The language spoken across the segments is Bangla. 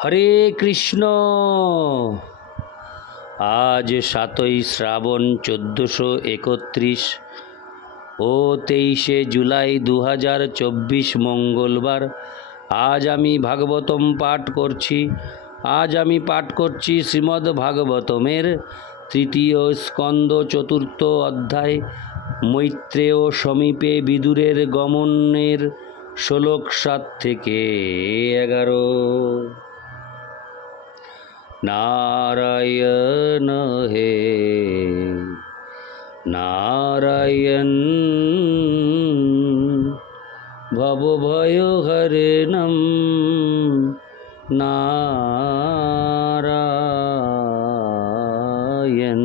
হরে কৃষ্ণ। আজ সাতই শ্রাবণ চোদ্দোশো একত্রিশ ও তেইশে জুলাই দু হাজার চব্বিশ মঙ্গলবার। আজ আমি ভাগবতম পাঠ করছি। আজ আমি পাঠ করছি শ্রীমদ্ ভাগবতমের তৃতীয় স্কন্দ চতুর্থ অধ্যায়। মৈত্রেয় সমীপে বিদুরের গমনের ষোলক সাত থেকে এগারো। নারায়ণ হে। নারায়ণ ভবভয়হরেণম নারায়ণ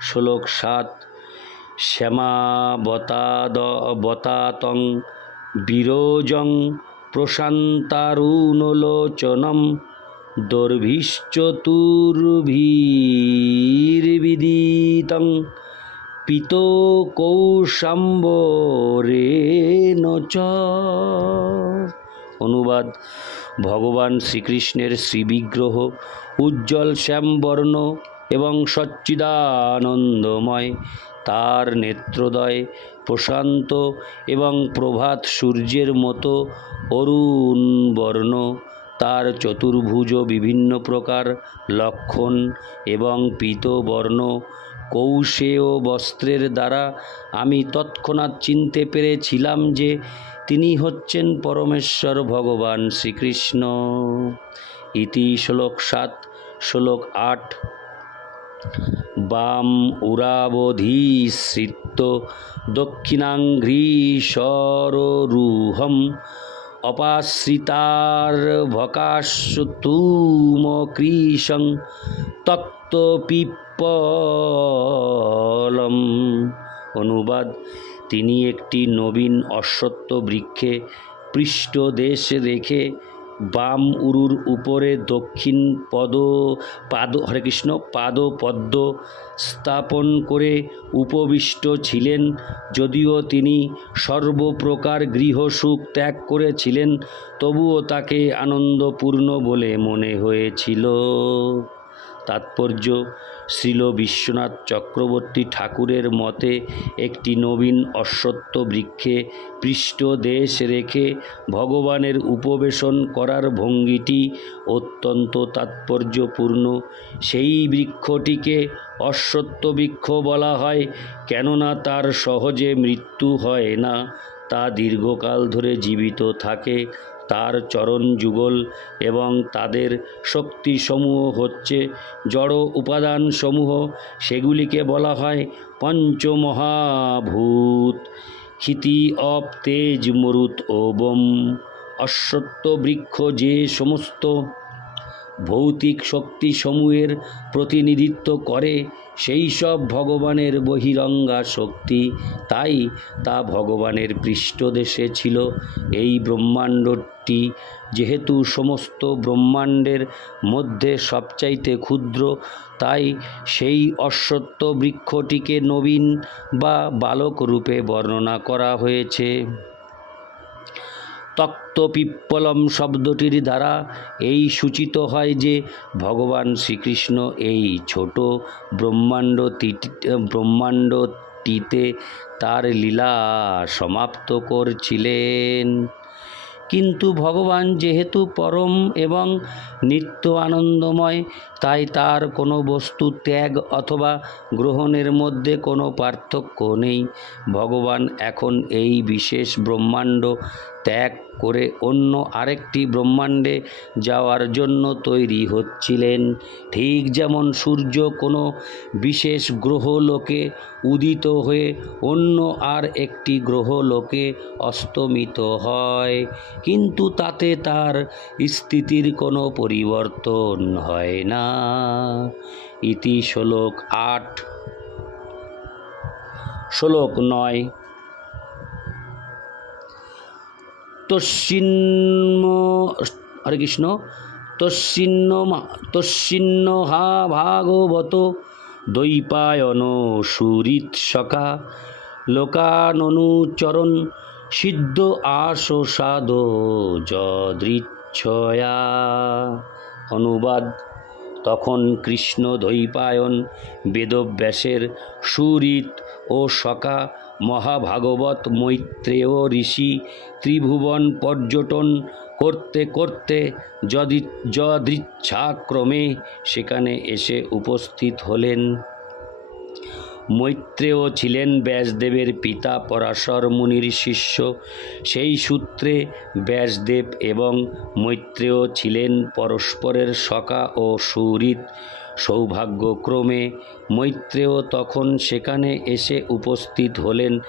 শ্লোক সাত শ্যামা বতাদ বতাতং বিরোজং প্রশান্তারুণলোচনম। দর্ভিশ্চতুর্ভীর্বিদিতং পিত কৌশাম্বরেণ চ। অনুবাদ, ভগবান শ্রীকৃষ্ণের শ্রীবিগ্রহ, উজ্জ্বল শ্যামবর্ণ এবং সচ্চিদানন্দময়। তার নেত্রদয় প্রশান্ত এবং প্রভাত সূর্যের মতো অরুণ বর্ণ। তার চতুর্ভুজ বিভিন্ন প্রকার লক্ষণ এবং পীতবর্ণ কৌশেয় বস্ত্রের দ্বারা আমি তৎক্ষণাৎ চিনতে পেরেছিলাম যে তিনি হচ্ছেন পরমেশ্বর ভগবান শ্রীকৃষ্ণ। ইতি শ্লোক সাত, শ্লোক আট। বাম উরাবধীশ্রিত দক্ষিণাঙ্ঘ্রিসরুহম অপাশ্রিতার ভকাশুতুমকৃশং তক্ত পিপ্পলম অনুবাদ তিনি একটি নবীন অশ্বত্থ বৃক্ষে পৃষ্ঠদেশ রেখে বাম উরুর উপরে দক্ষিণ পদ পাদ, হরে কৃষ্ণ, পাদ, পদ্ম স্থাপন করে উপবিষ্ট ছিলেন। যদিও তিনি সর্বপ্রকার গৃহসুখ ত্যাগ করেছিলেন, তবুও তাকে আনন্দপূর্ণ বলে মনে হয়েছিল। তাৎপর্য শ্রীল বিশ্বনাথ চক্রবর্তী ঠাকুরের মতে একটি নবীন অশ্বত্থ বৃক্ষে পৃষ্ঠদেশ রেখে ভগবানের উপবেশন করার ভঙ্গিটি অত্যন্ত তাৎপর্যপূর্ণ। সেই বৃক্ষটিকে অশ্বত্থ বৃক্ষ বলা হয়, কেননা তার সহজে মৃত্যু হয় না, তা দীর্ঘকাল ধরে জীবিত থাকে। তার চরণ যুগল এবং তাদের শক্তিসমূহ হচ্ছে জড় উপাদানসমূহ। সেগুলিকে বলা হয় পঞ্চমহাভূত। ক্ষিতি, অপ, তেজ, মরুত ও বোম। অশ্বত্ব, বৃক্ষ, যে সমস্ত ভৌতিক শক্তিসমূহের প্রতিনিধিত্ব করে, সেই সব ভগবানের বহিরঙ্গা শক্তি। তাই তা ভগবানের পৃষ্ঠদেশে ছিল। এই ব্রহ্মাণ্ডটি যেহেতু সমস্ত ব্রহ্মাণ্ডের মধ্যে সবচাইতে ক্ষুদ্র, তাই সেই অশ্বত্থ বৃক্ষটিকে নবীন বা বালক রূপে বর্ণনা করা হয়েছে। তক্ত পিপ্পলম শব্দটির দ্বারা এই সূচিত হয় যে ভগবান শ্রীকৃষ্ণ এই ছোট ব্রহ্মাণ্ড ব্রহ্মাণ্ডটিতে তার লীলা সমাপ্ত করছিলেন। কিন্তু ভগবান যেহেতু পরম এবং নিত্য আনন্দময়, তাই তার কোনো বস্তু ত্যাগ অথবা গ্রহণের মধ্যে কোনো পার্থক্য নেই। ভগবান এখন এই বিশেষ ব্রহ্মাণ্ড ত্যাগ করে অন্য আরেকটি ব্রহ্মাণ্ডে যাওয়ার জন্য তৈরি হচ্ছিলেন। ঠিক যেমন সূর্য কোনো বিশেষ গ্রহলোকে উদিত হয়ে অন্য আর একটি গ্রহলোকে অস্তমিত হয়, কিন্তু তাতে তার স্থিতির কোনো পরিবর্তন হয় না। ইতি শ্লোক আট। শ্লোক নয়। তস্মিন্ন হরে কৃষ্ণ তস্মিন্ন তস্মিন্ন হা ভাগবত দৈপায়ন সুরিৎসকা লোকাননুচরণ, সিদ্ধ আশো সাধো যদৃচ্ছ ইচ্ছয়া অনুবাদ, তখন কৃষ্ণ দ্বৈপায়ন বেদব্যাসের সুরিত ও সকা মহাভাগবত মৈত্রেয় ঋষি ত্রিভুবন পর্যটন করতে করতে যদি যদৃচ্ছাক্রমে সেখানে এসে উপস্থিত হলেন। মৈত্রেয় ছিলেন ব্যাসদেবের পিতা পরাশর মুনির শিষ্য। সেই সূত্রে ব্যাসদেব এবং মৈত্রেয় ছিলেন পরস্পরের সকা ও সুহৃদ সৌভাগ্যক্রমে মৈত্রেয় তখন সেখানে এসে উপস্থিত হলেন,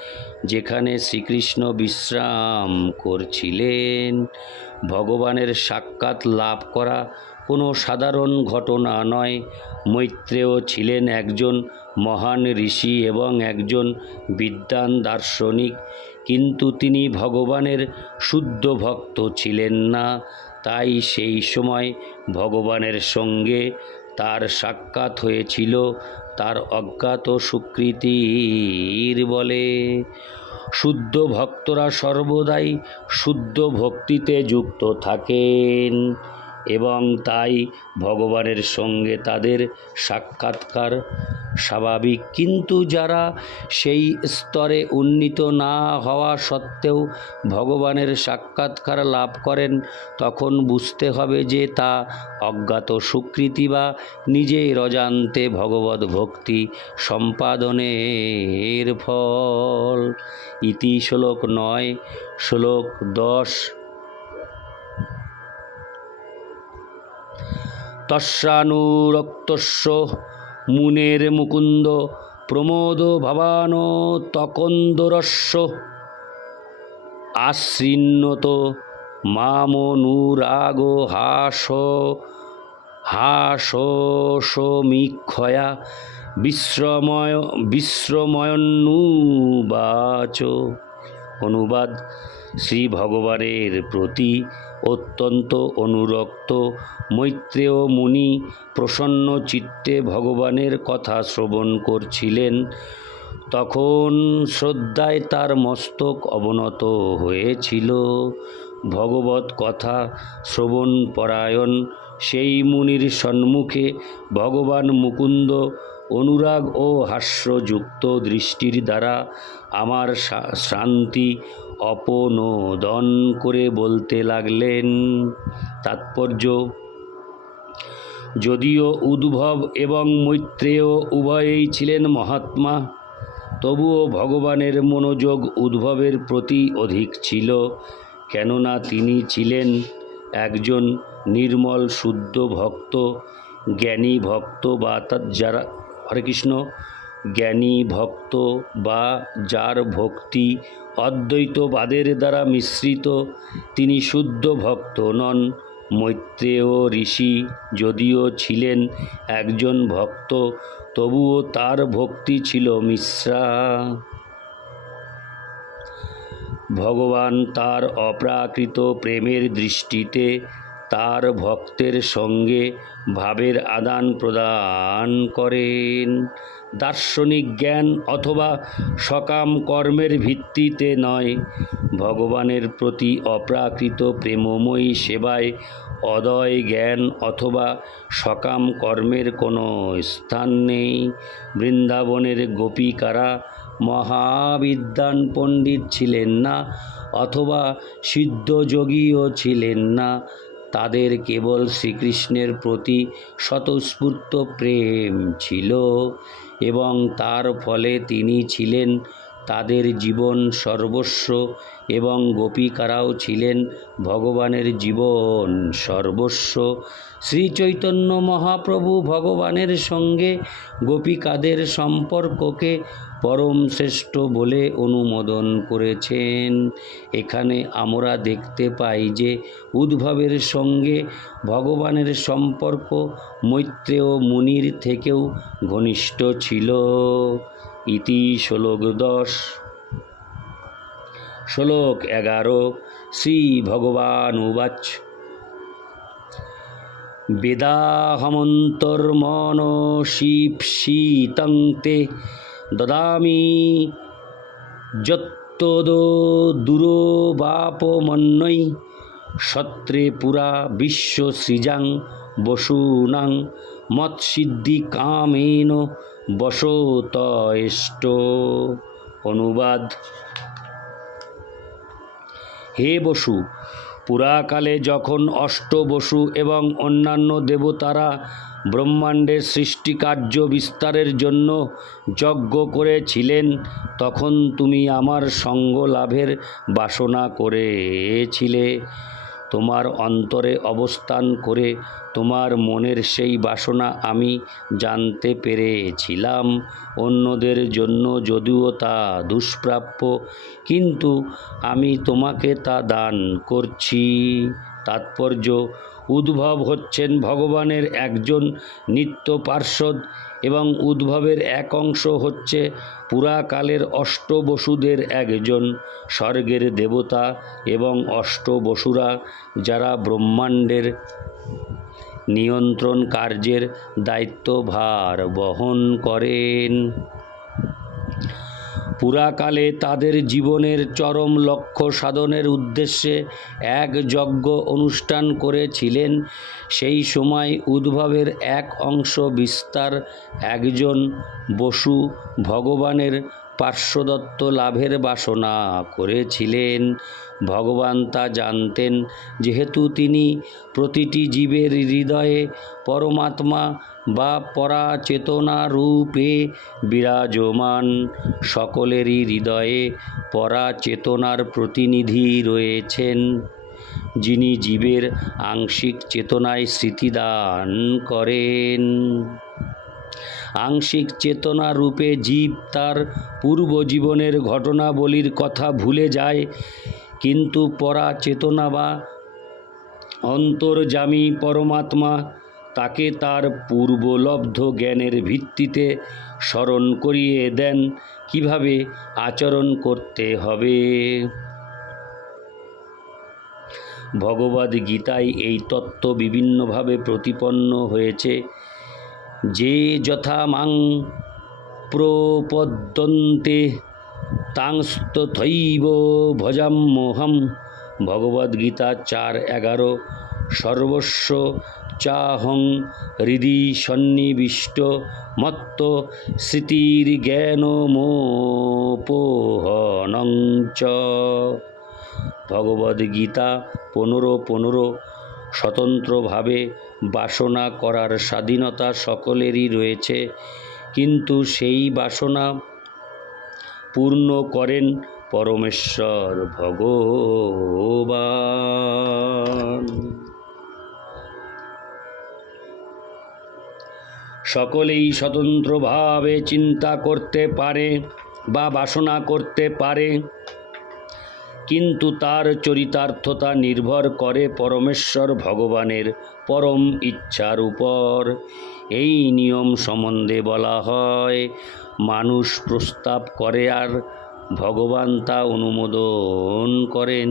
যেখানে শ্রীকৃষ্ণ বিশ্রাম করছিলেন। ভগবানের সাক্ষাৎ লাভ করা কোনো সাধারণ ঘটনা নয়। মৈত্রেয় ছিলেন একজন মহান ঋষি এবং একজন বিদ্বান দার্শনিক, কিন্তু তিনি ভগবানের শুদ্ধ ভক্ত ছিলেন না। তাই সেই সময় ভগবানের সঙ্গে তার সাক্ষাৎ হয়েছিল তার অজ্ঞাত সুকৃতির বলে। শুদ্ধ ভক্তরা সর্বদাই শুদ্ধ ভক্তিতে যুক্ত থাকেন। এবং তাই ভগবানের সঙ্গে তাদের সাক্ষাৎকার স্বাভাবিক। কিন্তু যারা সেই স্তরে উন্নীত না হওয়া সত্ত্বেও ভগবানের সাক্ষাৎকার লাভ করেন, তখন বুঝতে হবে যে তা অজ্ঞাত সুকৃতি বা নিজেই রজান্তে ভগবত ভক্তি সম্পাদনের ফল। ইতি শ্লোক নয়, শ্লোক দশ তস্যানুরক্তস্য মুনের মুকুন্দ প্রমোদ ভাবান তকন্দরস্য। আশ্রিন্নত মামনুরাগ হাস হাসমীক্ষয়া বিশ্রময় বিশ্রময়ন্নুবাচ। অনুবাদ শ্রী ভগবানের প্রতি অত্যন্ত অনুরক্ত, মৈত্রেয় মুনি প্রসন্ন চিত্তে ভগবানের কথা শ্রবণ করছিলেন। তখন শ্রদ্ধায় তার মস্তক অবনত হয়েছিল। ভগবত কথা শ্রবণ পরায়ণ সেই মুনির সম্মুখে ভগবান মুকুন্দ অনুরাগ ও হাস্যযুক্ত দৃষ্টির দ্বারা আমার শান্তি অপনোদন করে বলতে লাগলেন, তাৎপর্য, যদিও উদ্ভব এবং মৈত্রেয় উভয়েই ছিলেন মহাত্মা, তবুও ভগবানের মনোযোগ উদ্ভবের প্রতি অধিক ছিল, কেননা তিনি ছিলেন একজন নির্মল, শুদ্ধ ভক্ত, জ্ঞানী ভক্ত বা তার যারা, হরে কৃষ্ণ, জ্ঞানী ভক্ত বা যার ভক্তি অদ্বৈতবাদের দ্বারা মিশ্রিত, তিনি শুদ্ধ ভক্ত নন। মৈত্রেয় ঋষি যদিও ছিলেন একজন ভক্ত, তবুও তার ভক্তি ছিল মিশ্রা। ভগবান তার অপ্রাকৃত প্রেমের দৃষ্টিতে তার ভক্তের সঙ্গে ভাবের আদান প্রদান করেন। দার্শনিক জ্ঞান অথবা সকাম কর্মের ভিত্তিতে নয়, ভগবানের প্রতি অপ্রাকৃত প্রেমময়ী সেবায় অদয় জ্ঞান অথবা সকাম কর্মের কোনো স্থান নেই। বৃন্দাবনের গোপিকারা মহাবিদ্যান পণ্ডিত ছিলেন না অথবা সিদ্ধযোগীও ছিলেন না। তাদের কেবল শ্রীকৃষ্ণের প্রতি স্বতঃস্ফূর্ত প্রেম ছিল এবং তার ফলে তিনি ছিলেন তাদের জীবন সর্বস্ব এবং গোপিকারাও ছিলেন ভগবানের জীবন সর্বস্ব। শ্রীচৈতন্য মহাপ্রভু ভগবানের সঙ্গে গোপিকাদের সম্পর্ককে পরম শ্রেষ্ঠ বলে অনুমোদন করেছেন। এখানে আমরা দেখতে পাই যে উদ্ভবের সঙ্গে ভগবানের সম্পর্ক মৈত্রেয় মুনির থেকেও ঘনিষ্ঠ ছিল। ইতি শ্লোক দশ। শ্লোক এগারো, শ্রী ভগবান উবাচ। বেদাহমন্তর্মনশীপশীতং তে দদামি যত্তদো দূরবাপমন্যৈ সত্রে পুরা বিশ্ব সৃজাং বসূনাং মৎসিদ্ধি কামেন বসতয়েষ্ট। অনুবাদ। হে বসু, পুরাকালে যখন অষ্ট বসু এবং অন্যান্য দেবতারা ব্রহ্মাণ্ডের সৃষ্টিকার্য বিস্তারের জন্য যজ্ঞ করেছিলেন, তখন তুমি আমার সঙ্গ লাভের বাসনা করেছিলে। তোমার অন্তরে অবস্থান করে তোমার মনের সেই বাসনা আমি জানতে পেরেছিলাম অন্যদের জন্য যদিও তা দুষ্প্রাপ্য, কিন্তু আমি তোমাকে তা দান করছি। তাৎপর্য, উদ্ভব হচ্ছেন ভগবানের একজন নিত্য পার্ষদ এবং উদ্ভবের এক অংশ হচ্ছে পুরাকালের অষ্টবসুদের একজন স্বর্গের দেবতা এবং অষ্টবসুরা যারা ব্রহ্মাণ্ডের নিয়ন্ত্রণ কার্যের দায়িত্বভার বহন করেন। পুরাকালে তাদের জীবনের চরম লক্ষ্য সাধনের উদ্দেশ্যে এক যজ্ঞ অনুষ্ঠান করেছিলেন। সেই সময় উদ্ভবের এক অংশ বিস্তার একজন বসু ভগবানের পার্শ্বদত্ত লাভের বাসনা করেছিলেন। ভগবান তা জানতেন, যেহেতু তিনি প্রতিটি জীবের হৃদয়ে পরমাত্মা বা পরাচেতনা রূপে বিরাজমান। সকলেরই হৃদয়ে পরাচেতনার প্রতিনিধি রয়েছেন, যিনি জীবের আংশিক চেতনায় স্মৃতিদান করেন। আংশিক চেতনা রূপে জীব তার পূর্বজীবনের ঘটনাবলীর কথা ভুলে যায়, কিন্তু পরা চেতনা বা অন্তর্যামী পরমাত্মা তাকে তার পূর্বলব্ধ জ্ঞানের ভিত্তিতে স্মরণ করিয়ে দেন। কীভাবে আচরণ করতে হবে? ভগবদ গীতায় এই তত্ত্ব বিভিন্নভাবে প্রতিপন্ন হয়েছে। যে যথা মাং প্রপদ্যন্তে তাংস্তথৈব ভজাম্যহম ভগবদ্গীতা চার এগারো সর্বস্ব চাহং হৃদি সন্নিবিষ্ট মত্ত স্মৃতির জ্ঞানমোপহনং চ। ভগবদ্গীতা পনেরো পনেরো স্বতন্ত্রভাবে বাসনা করার স্বাধীনতা সকলেরই রয়েছে, কিন্তু সেই বাসনা পূর্ণ করেন পরমেশ্বর ভগবান। সকলেই স্বতন্ত্রভাবে চিন্তা করতে পারে বা বাসনা করতে পারে। কিন্তু তার চরিতার্থতা নির্ভর করে পরমেশ্বর ভগবানের পরম ইচ্ছার উপর। এই নিয়ম সম্বন্ধে বলা হয়, মানুষ প্রস্তাব করে আর ভগবান তা অনুমোদন করেন।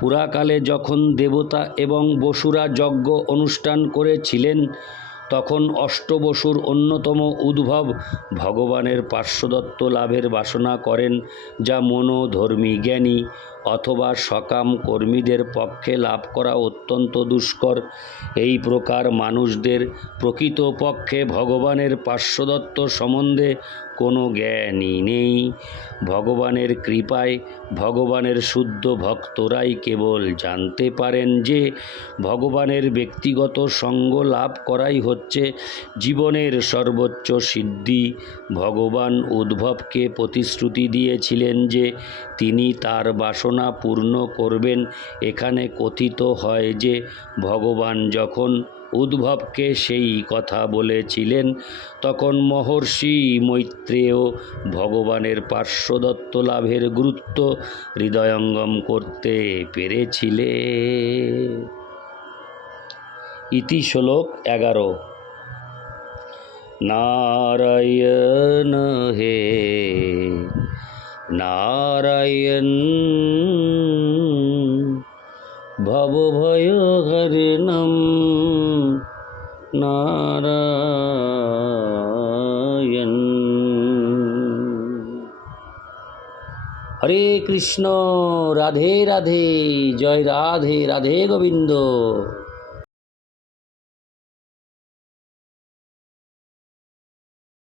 পুরাকালে যখন দেবতা এবং বসুরা যজ্ঞ অনুষ্ঠান করেছিলেন তখন অষ্টবসুর অন্যতম উদ্ভব ভগবানের পার্শ্বদত্ত লাভের বাসনা করেন যা মনোধর্মী জ্ঞানী অথবা সকাম কর্মীদের পক্ষে লাভ করা অত্যন্ত দুষ্কর। এই প্রকার মানুষদের প্রকৃতপক্ষে ভগবানের পার্শ্বদত্ত সম্বন্ধে কোনো জ্ঞানই নেই। ভগবানের কৃপায় ভগবানের শুদ্ধ ভক্তরাই কেবল জানতে পারেন যে ভগবানের ব্যক্তিগত সঙ্গ লাভ করাই হচ্ছে জীবনের সর্বোচ্চ সিদ্ধি। ভগবান উদ্ভবকে প্রতিশ্রুতি দিয়েছিলেন যে তিনি তার বাসনা পূর্ণ করবেন। এখানে কথিত হয় যে, ভগবান যখন উদ্ভবকে সেই কথা বলেছিলেন, তখন মহর্ষি মৈত্রেয় ভগবানের পার্শ্বদত্ত লাভের গুরুত্ব হৃদয়ঙ্গম করতে পেরেছিলে। ইতি শ্লোক এগারো। নারায়ণ হে ভবভয়হরিণম নারায়ণ। হরে কৃষ্ণ রাধে রাধে জয় রাধে রাধে গোবিন্দ।